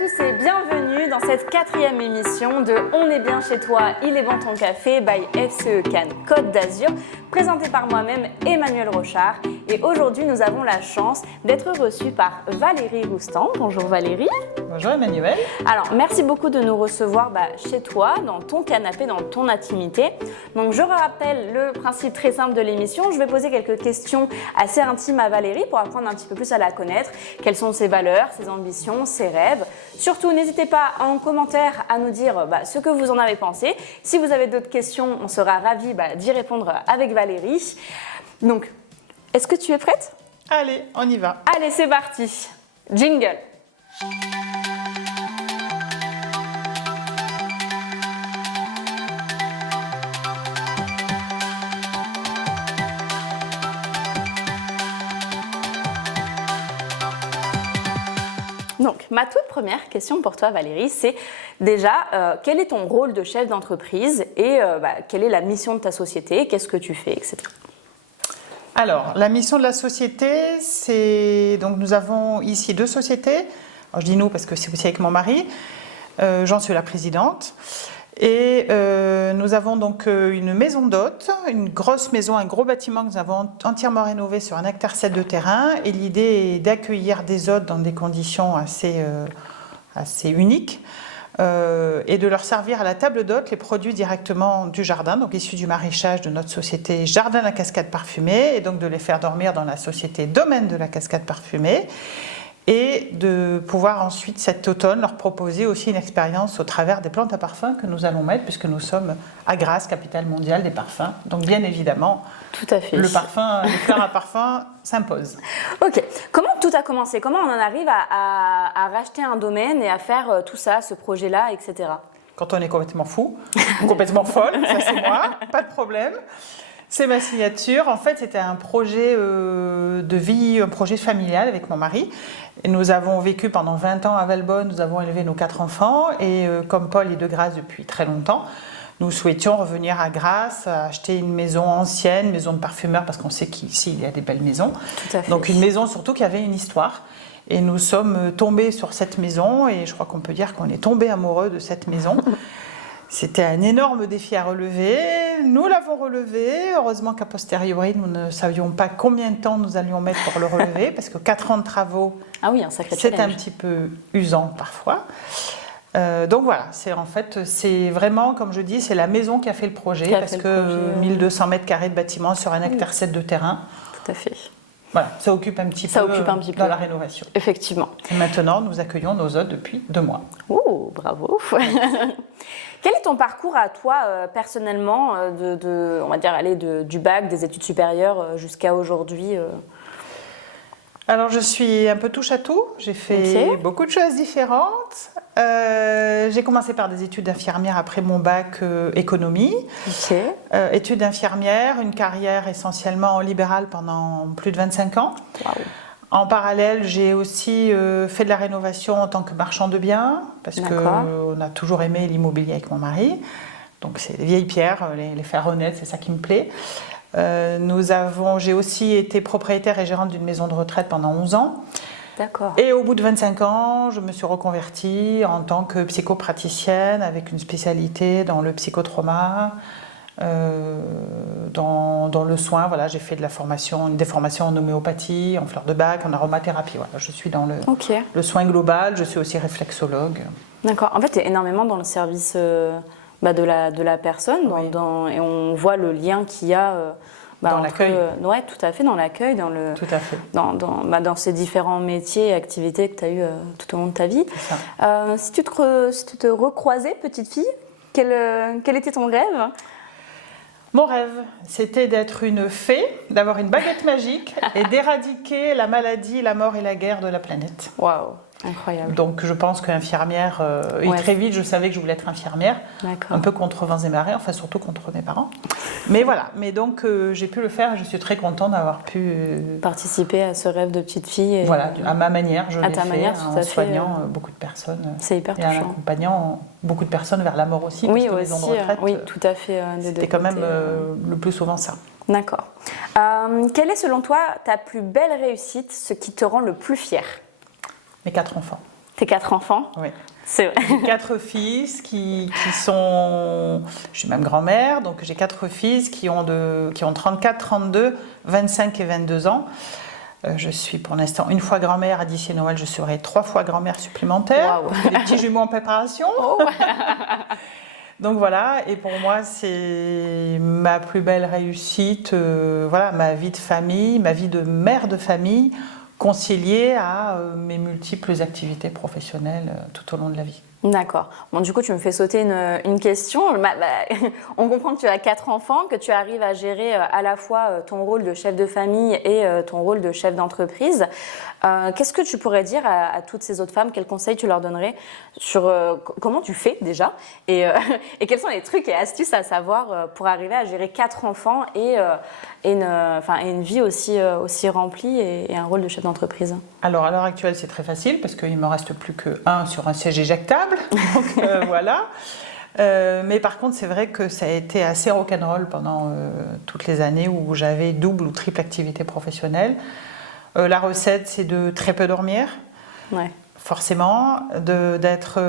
tous et bienvenue dans cette 4e émission de On est bien chez toi, il est bon ton café by FCE Cannes Côte d'Azur, présentée par moi-même Emmanuel Rochard. Et aujourd'hui, nous avons la chance d'être reçus par Valérie Roustan. Bonjour Valérie. Bonjour Emmanuel. Alors, merci beaucoup de nous recevoir chez toi, dans ton canapé, dans ton intimité. Donc, je rappelle le principe très simple de l'émission. Je vais poser quelques questions assez intimes à Valérie pour apprendre un petit peu plus à la connaître. Quelles sont ses valeurs, ses ambitions, ses rêves. Surtout, n'hésitez pas en commentaire à nous dire ce que vous en avez pensé. Si vous avez d'autres questions, on sera ravis d'y répondre avec Valérie. Donc, est-ce que tu es prête ? Allez, on y va. Allez, c'est parti. Jingle. Donc, ma toute première question pour toi, Valérie, c'est déjà, quel est ton rôle de chef d'entreprise et quelle est la mission de ta société, qu'est-ce que tu fais, etc. Alors, la mission de la société, c'est... Donc, nous avons ici 2 sociétés. Alors, je dis nous parce que c'est aussi avec mon mari. J'en suis la présidente. Et nous avons donc une maison d'hôtes, une grosse maison, un gros bâtiment que nous avons entièrement rénové sur 1,7 hectare de terrain. Et l'idée est d'accueillir des hôtes dans des conditions assez uniques et de leur servir à la table d'hôtes les produits directement du jardin, donc issus du maraîchage de notre société Jardin la Cascade Parfumée, et donc de les faire dormir dans la société Domaine de la Cascade Parfumée. Et de pouvoir ensuite cet automne leur proposer aussi une expérience au travers des plantes à parfum que nous allons mettre, puisque nous sommes à Grasse, capitale mondiale des parfums. Donc bien évidemment, tout à fait. Le parfum, les fleurs à parfum s'imposent. Ok, comment tout a commencé ? Comment on en arrive à racheter un domaine et à faire tout ça, ce projet-là, etc. Quand on est complètement fou, complètement folle, ça c'est moi, pas de problème. C'est ma signature. En fait, c'était un projet de vie, un projet familial avec mon mari. Et nous avons vécu pendant 20 ans à Valbonne, nous avons élevé nos 4 enfants. Et comme Paul est de Grasse depuis très longtemps, nous souhaitions revenir à Grasse, acheter une maison ancienne, une maison de parfumeur, parce qu'on sait qu'ici, il y a des belles maisons. Tout à fait. Donc une maison surtout qui avait une histoire. Et nous sommes tombés sur cette maison, et je crois qu'on peut dire qu'on est tombés amoureux de cette maison. C'était un énorme défi à relever. Nous l'avons relevé. Heureusement qu'à posteriori, nous ne savions pas combien de temps nous allions mettre pour le relever, parce que 4 ans de travaux, un sacré c'est challenge. un petit peu usant parfois. Donc voilà, c'est vraiment, comme je dis, c'est la maison qui a fait le projet, parce que 1200 mètres carrés de bâtiment sur 1,7 hectare de terrain. Tout à fait. Voilà, ça occupe un petit peu dans la rénovation. Effectivement. Et maintenant, nous accueillons nos hôtes depuis 2 mois. Oh, bravo. Quel est ton parcours à toi, personnellement, on va dire, du bac, des études supérieures jusqu'à aujourd'hui Alors, je suis un peu touche à tout. J'ai fait beaucoup de choses différentes. J'ai commencé par des études d'infirmière après mon bac économie. Études d'infirmière, une carrière essentiellement en libéral pendant plus de 25 ans. Wow. En parallèle, j'ai aussi fait de la rénovation en tant que marchand de biens, parce qu'on a toujours aimé l'immobilier avec mon mari. Donc, c'est les vieilles pierres, les faire honnêtes, c'est ça qui me plaît. J'ai aussi été propriétaire et gérante d'une maison de retraite pendant 11 ans. D'accord. Et au bout de 25 ans, je me suis reconvertie en tant que psychopraticienne avec une spécialité dans le psychotrauma, dans le soin. Voilà, j'ai fait des formations en homéopathie, en fleurs de bac, en aromathérapie. Voilà, je suis dans le soin global, je suis aussi réflexologue. D'accord. En fait, tu es énormément dans le service de la personne, et on voit le lien qu'il y a dans l'accueil. Oui, tout à fait, dans l'accueil, tout à fait. Dans ces différents métiers et activités que tu as eues tout au long de ta vie. Si tu te recroisais, petite fille, quel était ton rêve ? Mon rêve, c'était d'être une fée, d'avoir une baguette magique et d'éradiquer la maladie, la mort et la guerre de la planète. Waouh, incroyable. Donc je pense qu'infirmière, et très vite je savais que je voulais être infirmière, un peu contre vents et marées, enfin surtout contre mes parents. Mais voilà, j'ai pu le faire et je suis très contente d'avoir pu participer à ce rêve de petite fille. Voilà, à ma manière, je l'ai fait en soignant beaucoup de personnes. C'est hyper touchant. Et en accompagnant beaucoup de personnes vers la mort aussi. Oui, parce que aussi, les maisons de retraite, oui, tout à fait. C'était quand même le plus souvent ça. D'accord. Quelle est selon toi ta plus belle réussite, ce qui te rend le plus fier ? Mes 4 enfants. Tes 4 enfants? Oui. C'est vrai. J'ai 4 fils qui sont... Je suis même grand-mère, donc j'ai 4 fils qui ont 34, 32, 25 et 22 ans. Je suis pour l'instant une fois grand-mère. D'ici Noël, je serai 3 fois grand-mère supplémentaire. Wow. J'ai des petits jumeaux en préparation. Oh. Donc voilà, et pour moi, c'est ma plus belle réussite, voilà, ma vie de famille, ma vie de mère de famille, conciliée à mes multiples activités professionnelles tout au long de la vie. D'accord. Bon, du coup, tu me fais sauter une question. On comprend que tu as 4 enfants, que tu arrives à gérer à la fois ton rôle de chef de famille et ton rôle de chef d'entreprise. Qu'est-ce que tu pourrais dire à toutes ces autres femmes? Quels conseils tu leur donnerais sur comment tu fais déjà et quels sont les trucs et astuces à savoir pour arriver à gérer 4 enfants et une vie aussi remplie et un rôle de chef d'entreprise? Alors à l'heure actuelle, c'est très facile parce qu'il ne me reste plus qu'un sur un siège éjectable. Donc voilà. Mais par contre, c'est vrai que ça a été assez rock'n'roll pendant toutes les années où j'avais double ou triple activité professionnelle. La recette, c'est de très peu dormir. Ouais. Forcément, d'être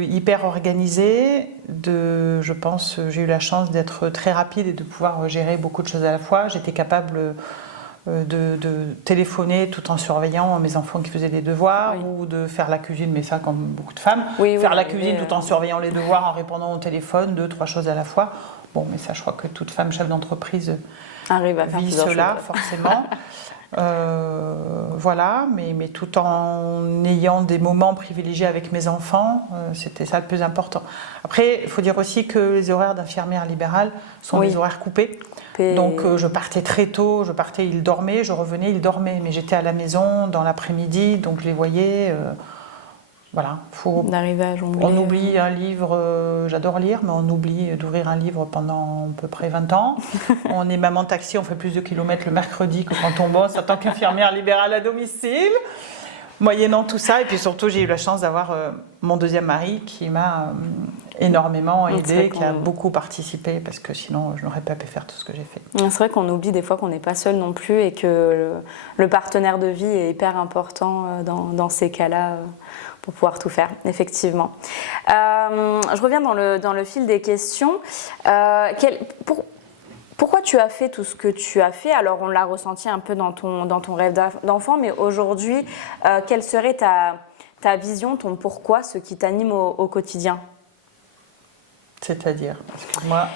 hyper organisée, je pense, j'ai eu la chance d'être très rapide et de pouvoir gérer beaucoup de choses à la fois. J'étais capable de téléphoner tout en surveillant mes enfants qui faisaient les devoirs, oui. ou de faire la cuisine, mais ça comme beaucoup de femmes, oui, faire oui, la cuisine tout en surveillant les devoirs, en répondant au téléphone, 2-3 choses à la fois. Bon, mais ça, je crois que toute femme chef d'entreprise arrive à faire vit plusieurs cela, choses. forcément. Voilà, mais tout en ayant des moments privilégiés avec mes enfants, c'était ça le plus important. Après, il faut dire aussi que les horaires d'infirmière libérale sont oui. des horaires coupés. Donc je partais très tôt, ils dormaient, je revenais, ils dormaient, mais j'étais à la maison dans l'après-midi, donc je les voyais. Voilà, d'arriver à jongler. On oublie un livre, j'adore lire, mais on oublie d'ouvrir un livre pendant à peu près 20 ans. On est maman taxi, on fait plus de kilomètres le mercredi que quand on bosse en tant qu'infirmière libérale à domicile. Moyennant tout ça, et puis surtout j'ai eu la chance d'avoir mon deuxième mari qui m'a énormément aidé, qui a beaucoup participé, parce que sinon je n'aurais pas pu faire tout ce que j'ai fait. C'est vrai qu'on oublie des fois qu'on n'est pas seul non plus et que le partenaire de vie est hyper important dans ces cas-là. Pour pouvoir tout faire, effectivement. Je reviens dans le fil des questions. Pourquoi tu as fait tout ce que tu as fait? Alors, on l'a ressenti un peu dans ton rêve d'enfant, mais aujourd'hui, quelle serait ta vision, ton pourquoi, ce qui t'anime au quotidien? C'est-à-dire, parce que moi...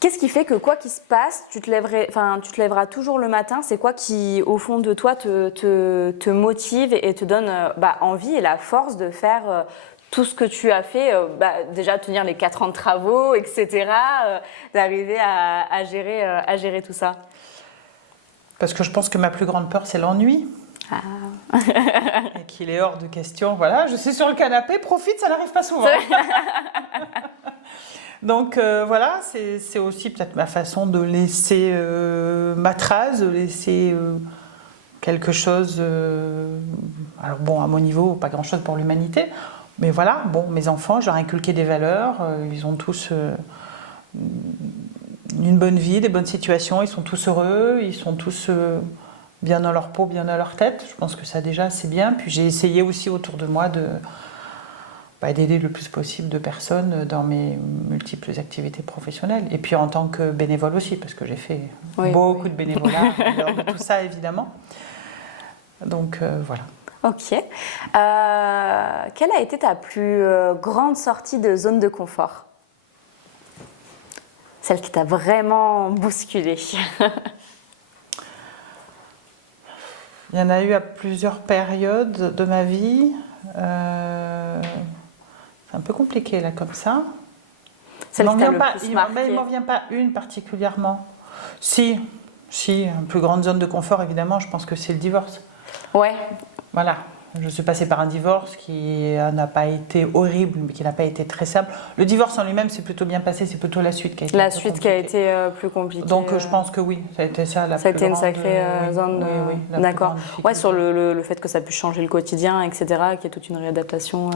Qu'est-ce qui fait que quoi qu'il se passe, tu te lèveras toujours le matin? C'est quoi qui, au fond de toi, te motive et te donne envie et la force de faire tout ce que tu as fait, déjà tenir les 4 ans de travaux, etc., d'arriver à gérer tout ça? Parce que je pense que ma plus grande peur, c'est l'ennui. Ah. Et qu'il est hors de question. Voilà, je suis sur le canapé, profite, ça n'arrive pas souvent. Donc voilà, c'est aussi peut-être ma façon de laisser ma trace, de laisser quelque chose, alors bon, à mon niveau, pas grand-chose pour l'humanité, mais voilà, bon, mes enfants, je leur ai inculqué des valeurs, ils ont tous une bonne vie, des bonnes situations, ils sont tous heureux, ils sont tous bien dans leur peau, bien dans leur tête. Je pense que ça déjà, c'est bien. Puis j'ai essayé aussi autour de moi d'aider le plus possible de personnes dans mes multiples activités professionnelles. Et puis en tant que bénévole aussi, parce que j'ai fait beaucoup de bénévolat en dehors de tout ça, évidemment. Donc voilà. Ok. Quelle a été ta plus grande sortie de zone de confort? Celle qui t'a vraiment bousculé. Il y en a eu à plusieurs périodes de ma vie. C'est un peu compliqué là comme ça. Celle qui t'a le plus marqué. Il ne m'en vient pas une particulièrement. Si, une plus grande zone de confort évidemment, je pense que c'est le divorce. Ouais. Voilà, je suis passée par un divorce qui n'a pas été horrible, mais qui n'a pas été très simple. Le divorce en lui-même s'est plutôt bien passé, c'est plutôt la suite qui a été plus compliquée. Donc je pense que oui, ça a été ça la plus grande. Ça a été une sacrée zone. Oui, d'accord. Ouais, sur le fait que ça puisse changer le quotidien, etc., qu'il y ait toute une réadaptation.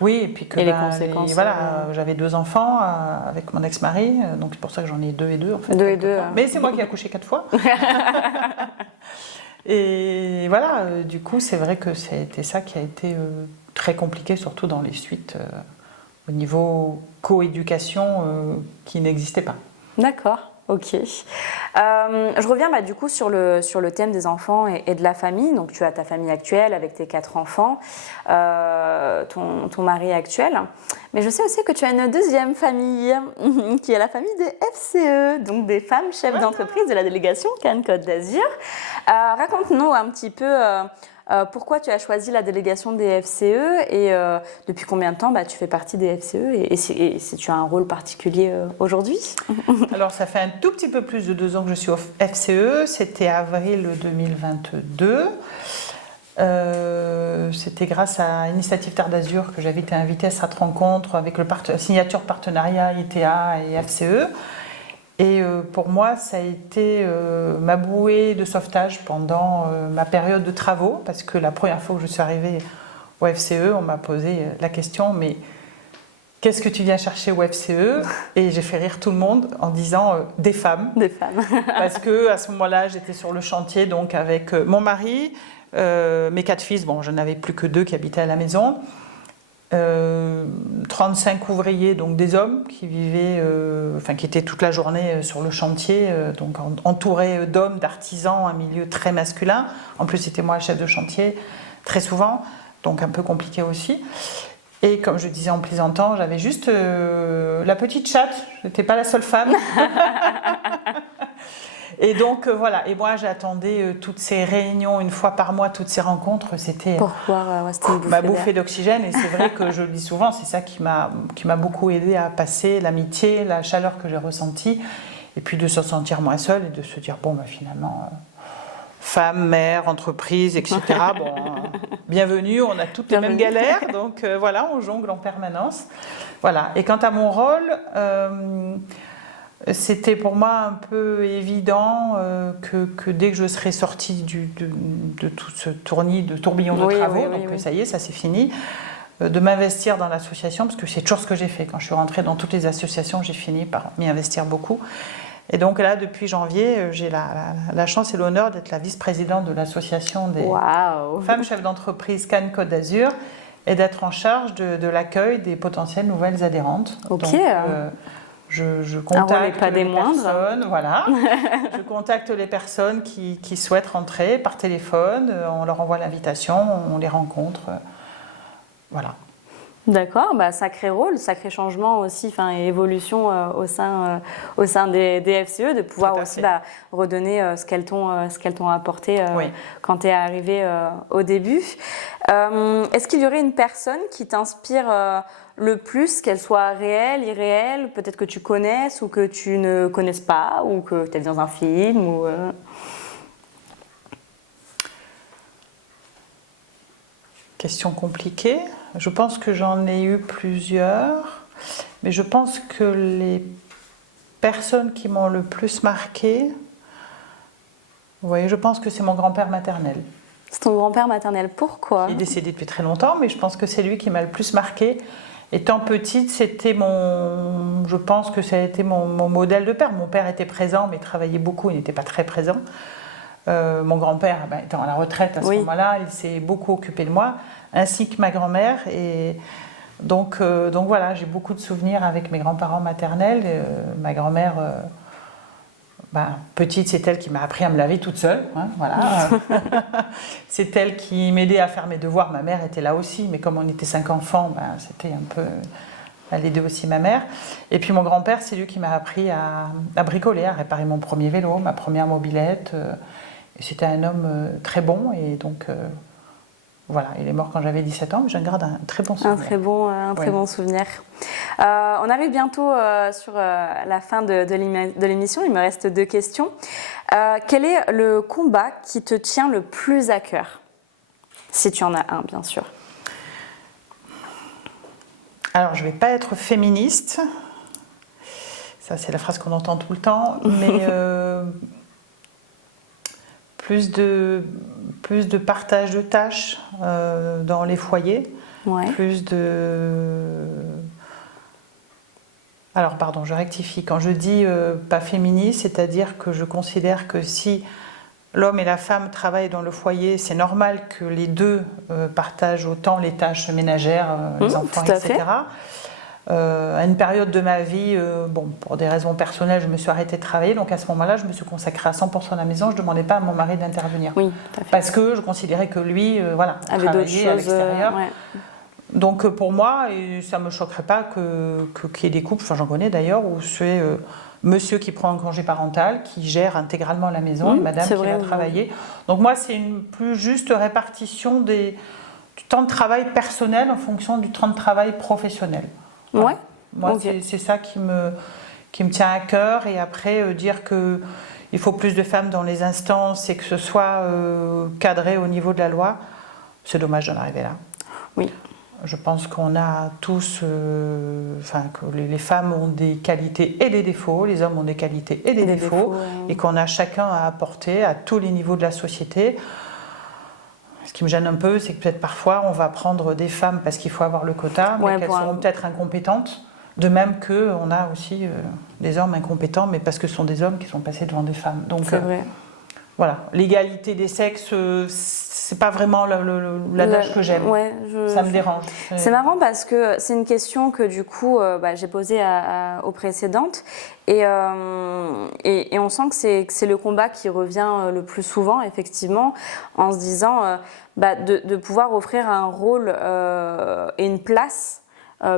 Oui, et puis que les conséquences. J'avais 2 enfants avec mon ex-mari, donc c'est pour ça que j'en ai 2 et 2 en fait. 2 et 2. Mais c'est moi qui ai accouché 4 fois. Et voilà, du coup, c'est vrai que c'était ça qui a été très compliqué, surtout dans les suites, au niveau coéducation qui n'existait pas. D'accord. Ok. Je reviens du coup sur le thème des enfants et de la famille. Donc tu as ta famille actuelle avec tes 4 enfants, ton mari actuel. Mais je sais aussi que tu as une deuxième famille qui est la famille des FCE, donc des femmes chefs d'entreprise de la délégation Cannes Côte d'Azur. Raconte-nous un petit peu pourquoi tu as choisi la délégation des FCE et depuis combien de temps tu fais partie des FCE et si tu as un rôle particulier aujourd'hui. Alors, ça fait un tout petit peu plus de 2 ans que je suis au FCE. C'était avril 2022. C'était grâce à Initiative Terre d'Azur que j'avais été invitée à cette rencontre avec le signature partenariat ITA et FCE. Et pour moi, ça a été ma bouée de sauvetage pendant ma période de travaux, parce que la première fois que je suis arrivée au FCE, on m'a posé la question, mais qu'est-ce que tu viens chercher au FCE? Et j'ai fait rire tout le monde en disant des femmes. Des femmes. Parce qu'à ce moment-là, j'étais sur le chantier donc avec mon mari, mes 4 fils, bon, je n'avais plus que 2 qui habitaient à la maison. 35 ouvriers, donc des hommes qui vivaient, qui étaient toute la journée sur le chantier, donc entourés d'hommes, d'artisans, un milieu très masculin. En plus, c'était moi le chef de chantier, très souvent, donc un peu compliqué aussi. Et comme je disais en plaisantant, j'avais juste la petite chatte, je n'étais pas la seule femme. Et donc voilà, et moi j'attendais toutes ces réunions une fois par mois, toutes ces rencontres, c'était ma bouffée d'oxygène. Et c'est vrai que je le dis souvent, c'est ça qui m'a beaucoup aidé à passer l'amitié, la chaleur que j'ai ressentie, et puis de se sentir moins seule et de se dire bon finalement, femme, mère, entreprise, etc. Bon, bienvenue, on a toutes les mêmes galères, donc voilà, on jongle en permanence. Voilà. Et quant à mon rôle, c'était pour moi un peu évident que dès que je serais sortie de tout ce tourbillon de travaux, donc ça y est, ça c'est fini, de m'investir dans l'association, parce que c'est toujours ce que j'ai fait. Quand je suis rentrée dans toutes les associations, j'ai fini par m'y investir beaucoup. Et donc là, depuis janvier, j'ai la chance et l'honneur d'être la vice-présidente de l'association des femmes chefs d'entreprise Cannes Côte d'Azur et d'être en charge de l'accueil des potentielles nouvelles adhérentes. Ok. Donc, je contacte les personnes, voilà. Je contacte les personnes qui souhaitent rentrer par téléphone, on leur envoie l'invitation, on les rencontre, voilà. D'accord, sacré rôle, sacré changement aussi, et évolution au sein des FCE, de pouvoir aussi redonner ce qu'elles t'ont apporté quand tu es arrivée au début. Est-ce qu'il y aurait une personne qui t'inspire le plus, qu'elle soit réelle, irréelle, peut-être que tu connaisses ou que tu ne connaisses pas, ou que tu as vu dans un film ou Question compliquée. Je pense que j'en ai eu plusieurs, mais je pense que les personnes qui m'ont le plus marquée, je pense que c'est mon grand-père maternel. C'est ton grand-père maternel, pourquoi? Il est décédé depuis très longtemps, mais je pense que c'est lui qui m'a le plus marquée. Étant petite, je pense que ça a été mon modèle de père. Mon père était présent, mais travaillait beaucoup, il n'était pas très présent. Mon grand-père étant à la retraite à ce moment-là, il s'est beaucoup occupé de moi, ainsi que ma grand-mère. Et donc voilà, j'ai beaucoup de souvenirs avec mes grands-parents maternels. Ma grand-mère, petite, c'est elle qui m'a appris à me laver toute seule. Voilà. C'est elle qui m'aidait à faire mes devoirs. Ma mère était là aussi, mais comme on était 5 enfants, c'était un peu... Elle aidait aussi ma mère. Et puis mon grand-père, c'est lui qui m'a appris à bricoler, à réparer mon premier vélo, ma première mobilette. Et c'était un homme très bon. Et donc, voilà, il est mort quand j'avais 17 ans, mais j'en garde un très bon souvenir. Un très bon souvenir. On arrive bientôt sur la fin de l'émission. Il me reste 2 questions. Quel est le combat qui te tient le plus à cœur? Si tu en as un, bien sûr. Alors, je ne vais pas être féministe. Ça, c'est la phrase qu'on entend tout le temps. Mais plus de partage de tâches dans les foyers. Plus de... Alors, pardon, je rectifie. Quand je dis pas féministe, c'est-à-dire que je considère que si l'homme et la femme travaillent dans le foyer, c'est normal que les deux partagent autant les tâches ménagères, les enfants, tout à etc. À une période de ma vie, pour des raisons personnelles, je me suis arrêtée de travailler. Donc à ce moment-là, je me suis consacrée à 100% à la maison. Je ne demandais pas à mon mari d'intervenir. Oui, tout à fait. Parce que je considérais que lui, avait d'autres choses à l'extérieur. ouais. Donc pour moi, ça ne me choquerait pas qu'il y ait des couples, enfin j'en connais d'ailleurs, où c'est monsieur qui prend un congé parental, qui gère intégralement la maison, et madame qui va travailler. Donc moi, c'est une plus juste répartition du temps de travail personnel en fonction du temps de travail professionnel. Voilà. Ouais. Moi, Okay. c'est ça qui me tient à cœur. Et après, dire qu'il faut plus de femmes dans les instances et que ce soit cadré au niveau de la loi, c'est dommage d'en arriver là. Oui. Je pense qu'on a tous, que les femmes ont des qualités et des défauts, les hommes ont des qualités et des défauts, et qu'on a chacun à apporter à tous les niveaux de la société. Ce qui me gêne un peu, c'est que peut-être parfois on va prendre des femmes parce qu'il faut avoir le quota, mais qu'elles seront peut-être incompétentes. De même qu'on a aussi des hommes incompétents, mais parce que ce sont des hommes qui sont passés devant des femmes. Donc, c'est vrai. Voilà, l'égalité des sexes, c'est pas vraiment l'adage que j'aime. Ouais, ça me dérange. C'est marrant parce que c'est une question que du coup j'ai posée aux précédentes et on sent que c'est le combat qui revient le plus souvent effectivement, en se disant de pouvoir offrir un rôle et une place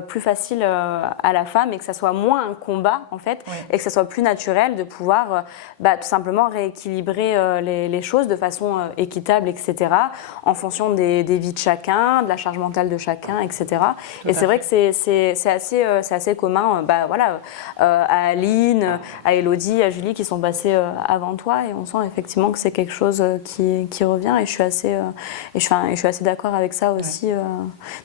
plus facile à la femme, et que ça soit moins un combat en fait, et que ça soit plus naturel de pouvoir tout simplement rééquilibrer les choses de façon équitable, etc., en fonction des vies de chacun, de la charge mentale de chacun, etc. Et c'est vrai que c'est assez commun à Aline, à Elodie, à Julie qui sont passées avant toi, et on sent effectivement que c'est quelque chose qui revient, et je suis assez d'accord avec ça aussi,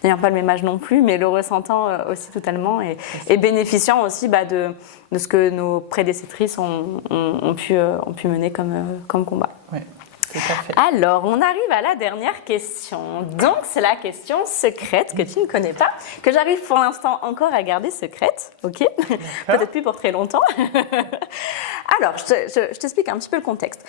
n'ayant pas le même âge non plus, mais le ressentant aussi totalement, et bénéficiant aussi de ce que nos prédécessrices ont pu mener comme combat. Oui, tout à fait. Alors, on arrive à la dernière question. Donc, c'est la question secrète que tu ne connais pas, que j'arrive pour l'instant encore à garder secrète, ok ? Peut-être plus pour très longtemps. Alors, je t'explique un petit peu le contexte.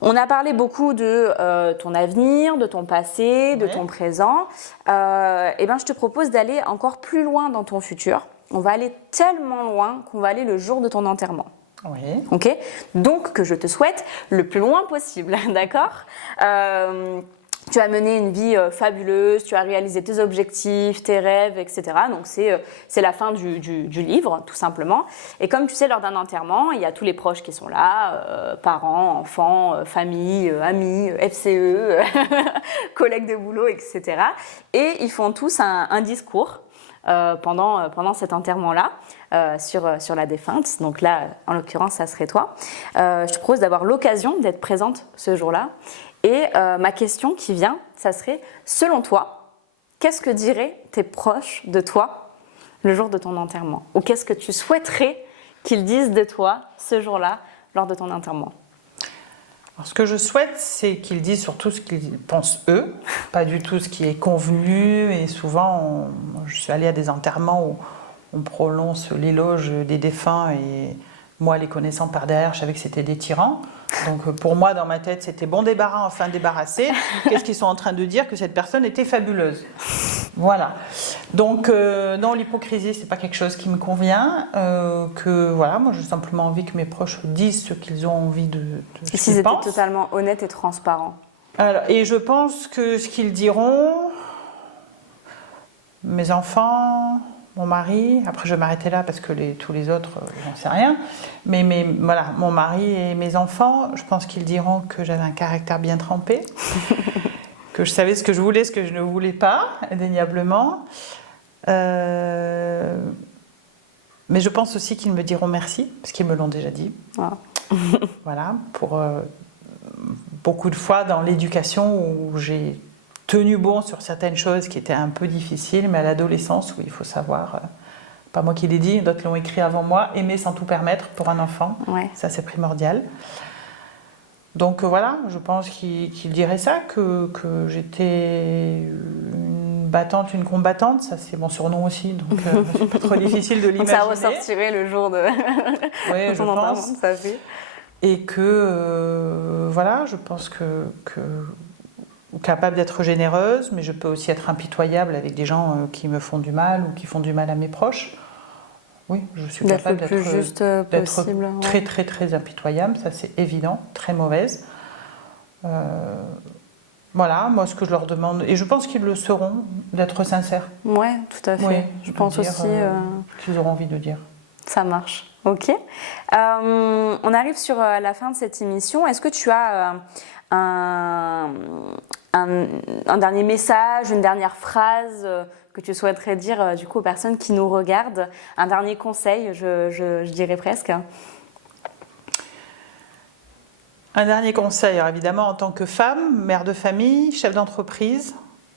On a parlé beaucoup de ton avenir, de ton passé, de ton présent. Je te propose d'aller encore plus loin dans ton futur. On va aller tellement loin qu'on va aller le jour de ton enterrement. Oui. Ok ? Donc, que je te souhaite le plus loin possible, d'accord ? Tu as mené une vie fabuleuse, tu as réalisé tes objectifs, tes rêves, etc. Donc c'est la fin du livre, tout simplement. Et comme tu sais, lors d'un enterrement, il y a tous les proches qui sont là, parents, enfants, famille, amis, FCE, collègues de boulot, etc. Et ils font tous un discours pendant cet enterrement-là sur la défunte. Donc là, en l'occurrence, ça serait toi. Je te propose d'avoir l'occasion d'être présente ce jour-là. Et ma question qui vient, ça serait, selon toi, qu'est-ce que diraient tes proches de toi le jour de ton enterrement ? Ou qu'est-ce que tu souhaiterais qu'ils disent de toi ce jour-là, lors de ton enterrement ? Alors, ce que je souhaite, c'est qu'ils disent surtout ce qu'ils pensent eux, pas du tout ce qui est convenu. Et souvent, je suis allée à des enterrements où on prononce l'éloge des défunts, et moi, les connaissant par derrière, je savais que c'était des tyrans. Donc pour moi, dans ma tête, c'était bon débarras, enfin débarrassé. Qu'est-ce qu'ils sont en train de dire ? Que cette personne était fabuleuse. Voilà. Donc non, l'hypocrisie, c'est pas quelque chose qui me convient. Moi, j'ai simplement envie que mes proches disent ce qu'ils ont envie de ce qu'ils s'ils étaient pensent. totalement honnêtes et transparents. Alors, et je pense que ce qu'ils diront, mes enfants, mon mari, après je vais m'arrêter là parce que tous les autres, j'en sais rien, mais voilà, mon mari et mes enfants, je pense qu'ils diront que j'avais un caractère bien trempé, que je savais ce que je voulais, ce que je ne voulais pas, indéniablement. Mais je pense aussi qu'ils me diront merci, parce qu'ils me l'ont déjà dit. Ah. Voilà, pour beaucoup de fois dans l'éducation où j'ai tenu bon sur certaines choses qui étaient un peu difficiles, mais à l'adolescence où il faut savoir, pas moi qui l'ai dit, d'autres l'ont écrit avant moi, aimer sans tout permettre pour un enfant, ça c'est primordial. Donc voilà, je pense qu'il dirait ça, que j'étais une battante, une combattante, ça c'est mon surnom aussi, donc c'est pas trop difficile de l'imaginer. Donc ça ressortirait le jour de oui, je ton enterrement, pense. ça fait. et que, voilà, je pense que capable d'être généreuse, mais je peux aussi être impitoyable avec des gens qui me font du mal ou qui font du mal à mes proches. Oui, je suis capable d'être le plus juste possible. très, très, très impitoyable, ça c'est évident, très mauvaise. Voilà, moi ce que je leur demande, et je pense qu'ils le seront, d'être sincères. Oui, tout à fait. Oui, je pense dire, aussi. Qu'ils auront envie de dire. Ça marche, ok. On arrive sur la fin de cette émission. Est-ce que tu as un dernier message, une dernière phrase que tu souhaiterais dire du coup aux personnes qui nous regardent? Un dernier conseil, je dirais presque. Un dernier conseil, alors évidemment en tant que femme, mère de famille, chef d'entreprise,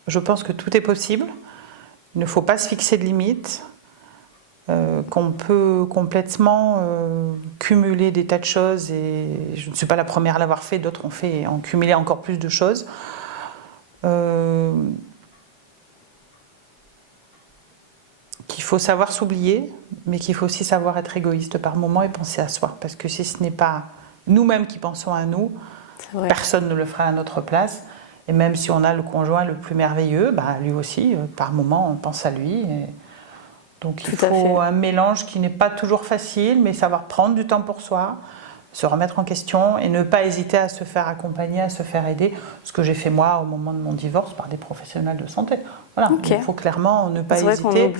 je pense que tout est possible. Il ne faut pas se fixer de limites. Qu'on peut complètement cumuler des tas de choses, et je ne suis pas la première à l'avoir fait, d'autres ont cumulé encore plus de choses. Qu'il faut savoir s'oublier, mais qu'il faut aussi savoir être égoïste par moment et penser à soi, parce que si ce n'est pas nous-mêmes qui pensons à nous, personne ne le fera à notre place. Et même si on a le conjoint le plus merveilleux, lui aussi, par moment, on pense à lui. Donc il faut un mélange qui n'est pas toujours facile, mais savoir prendre du temps pour soi, se remettre en question et ne pas hésiter à se faire accompagner, à se faire aider. Ce que j'ai fait moi au moment de mon divorce par des professionnels de santé. Voilà, il faut clairement ne pas hésiter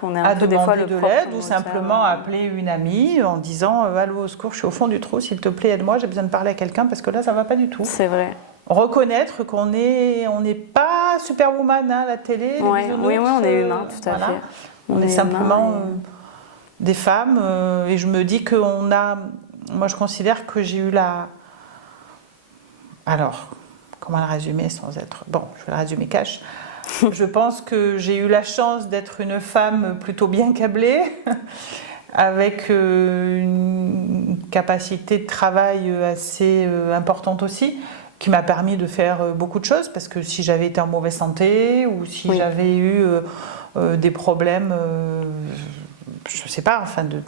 qu'on est un à peu demander des fois de l'aide ou simplement appeler une amie en disant « Allô, au secours, je suis au fond du trou, s'il te plaît, aide-moi, j'ai besoin de parler à quelqu'un parce que là, ça ne va pas du tout. » C'est vrai. Reconnaître qu'on n'est pas superwoman à la télé. Oui, on est humain, tout à fait. On est simplement des femmes et je me dis qu'on a... Moi, je considère que j'ai eu la... Alors, comment le résumer sans être... Bon, je vais le résumer cash. Je pense que j'ai eu la chance d'être une femme plutôt bien câblée, avec une capacité de travail assez importante aussi, qui m'a permis de faire beaucoup de choses, parce que si j'avais été en mauvaise santé ou si j'avais eu... des problèmes, je ne sais pas, enfin de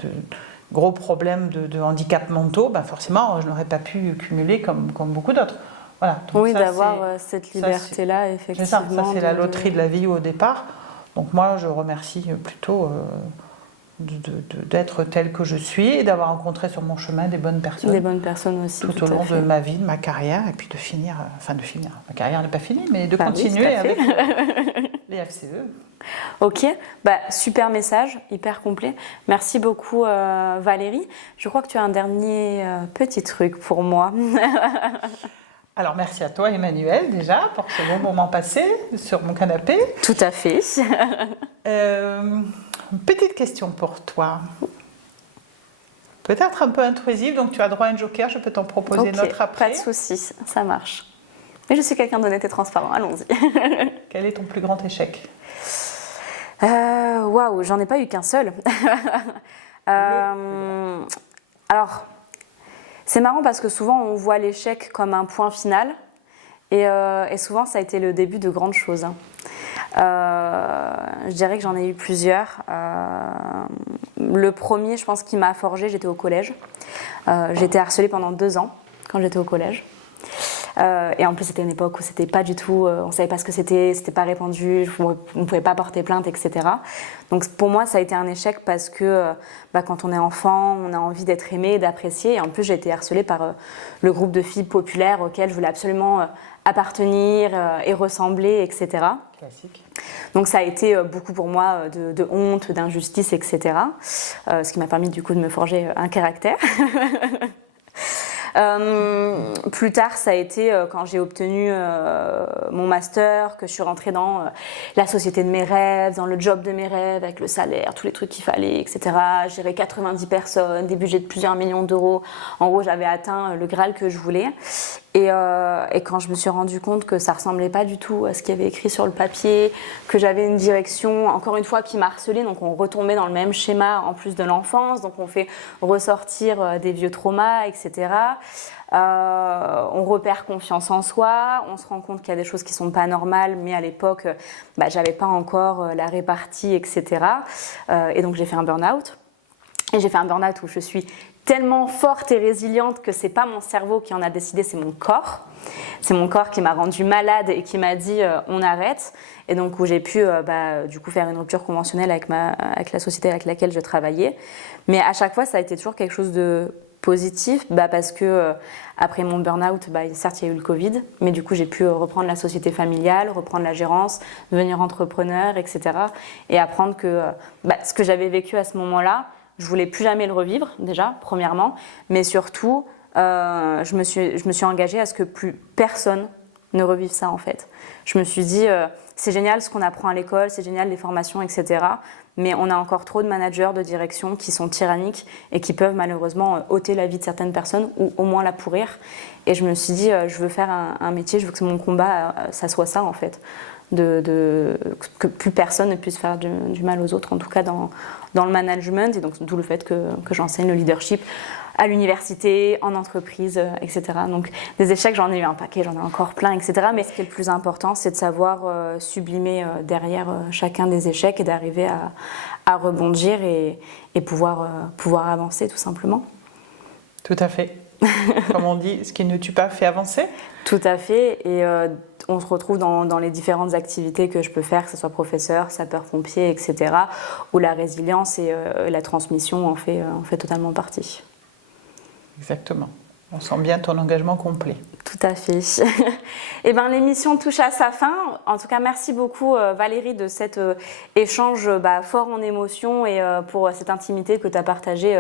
gros problèmes de handicap mentaux, forcément, je n'aurais pas pu cumuler comme beaucoup d'autres. Voilà. Donc d'avoir cette liberté-là, effectivement. C'est ça, c'est la loterie de la vie au départ. Donc moi, je remercie plutôt d'être telle que je suis et d'avoir rencontré sur mon chemin des bonnes personnes. Des bonnes personnes aussi. Tout au long de ma vie, de ma carrière, et puis de finir. Ma carrière n'est pas finie, mais de continuer avec les FCE. Ok, super message, hyper complet. Merci beaucoup Valérie. Je crois que tu as un dernier petit truc pour moi. Alors merci à toi Emmanuel déjà pour ce bon moment passé sur mon canapé. Tout à fait. Une petite question pour toi. Peut-être un peu intrusive, donc tu as droit à un joker, je peux t'en proposer une autre après. Pas de souci, ça marche. Mais je suis quelqu'un d'honnête et transparent, allons-y. Quel est ton plus grand échec? Waouh, j'en ai pas eu qu'un seul. Alors, c'est marrant parce que souvent on voit l'échec comme un point final et souvent ça a été le début de grandes choses. Je dirais que j'en ai eu plusieurs. Le premier, je pense, qui m'a forgée, j'étais au collège. J'ai été harcelée pendant 2 ans quand j'étais au collège. Et en plus, c'était une époque où c'était pas du tout, on savait pas ce que c'était pas répandu, on pouvait pas porter plainte, etc. Donc pour moi, ça a été un échec parce que quand on est enfant, on a envie d'être aimé, d'apprécier. Et en plus, j'ai été harcelée par le groupe de filles populaires auxquelles je voulais absolument appartenir et ressembler, etc. Classique. Donc ça a été beaucoup pour moi de honte, d'injustice, etc. Ce qui m'a permis du coup de me forger un caractère. Plus tard, ça a été quand j'ai obtenu mon master, que je suis rentrée dans la société de mes rêves, dans le job de mes rêves, avec le salaire, tous les trucs qu'il fallait, etc. Gérer 90 personnes, des budgets de plusieurs millions d'euros. En gros, j'avais atteint le Graal que je voulais. Et quand je me suis rendu compte que ça ressemblait pas du tout à ce qu'il y avait écrit sur le papier, que j'avais une direction, encore une fois, qui m'a harcelée, donc on retombait dans le même schéma en plus de l'enfance, donc on fait ressortir des vieux traumas, etc. On repère confiance en soi, on se rend compte qu'il y a des choses qui sont pas normales, mais à l'époque, j'avais pas encore la répartie, etc. Et donc j'ai fait un burn-out. Et j'ai fait un burn-out où je suis tellement forte et résiliente que c'est pas mon cerveau qui en a décidé, c'est mon corps. C'est mon corps qui m'a rendue malade et qui m'a dit on arrête. Et donc où j'ai pu du coup faire une rupture conventionnelle avec la société avec laquelle je travaillais. Mais à chaque fois, ça a été toujours quelque chose de positif, parce que après mon burn-out, certes il y a eu le Covid, mais du coup j'ai pu reprendre la société familiale, reprendre la gérance, devenir entrepreneur, etc. Et apprendre que ce que j'avais vécu à ce moment-là, je voulais plus jamais le revivre déjà, premièrement, mais surtout je me suis engagée à ce que plus personne ne revive ça en fait. Je me suis dit c'est génial ce qu'on apprend à l'école, c'est génial les formations, etc. Mais on a encore trop de managers de direction qui sont tyranniques et qui peuvent malheureusement ôter la vie de certaines personnes ou au moins la pourrir. Et je me suis dit, je veux faire un métier, je veux que mon combat, ça soit ça en fait. Que plus personne ne puisse faire du mal aux autres, en tout cas dans le management. Et donc d'où le fait que j'enseigne le leadership à l'université, en entreprise, etc. Donc des échecs, j'en ai eu un paquet, j'en ai encore plein, etc. Mais ce qui est le plus important, c'est de savoir sublimer derrière chacun des échecs et d'arriver à rebondir et pouvoir avancer tout simplement. Tout à fait. Comme on dit, ce qui ne tue pas fait avancer. Tout à fait. Et on se retrouve dans les différentes activités que je peux faire, que ce soit professeur, sapeur-pompier, etc. où la résilience et la transmission en fait totalement partie. Exactement. On sent bien ton engagement complet. Tout à fait. Eh bien, l'émission touche à sa fin. En tout cas, merci beaucoup Valérie de cet échange fort en émotion et pour cette intimité que tu as partagée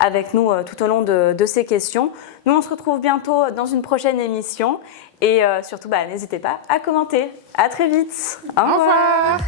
avec nous tout au long de ces questions. Nous, on se retrouve bientôt dans une prochaine émission et surtout, n'hésitez pas à commenter. À très vite. Au revoir.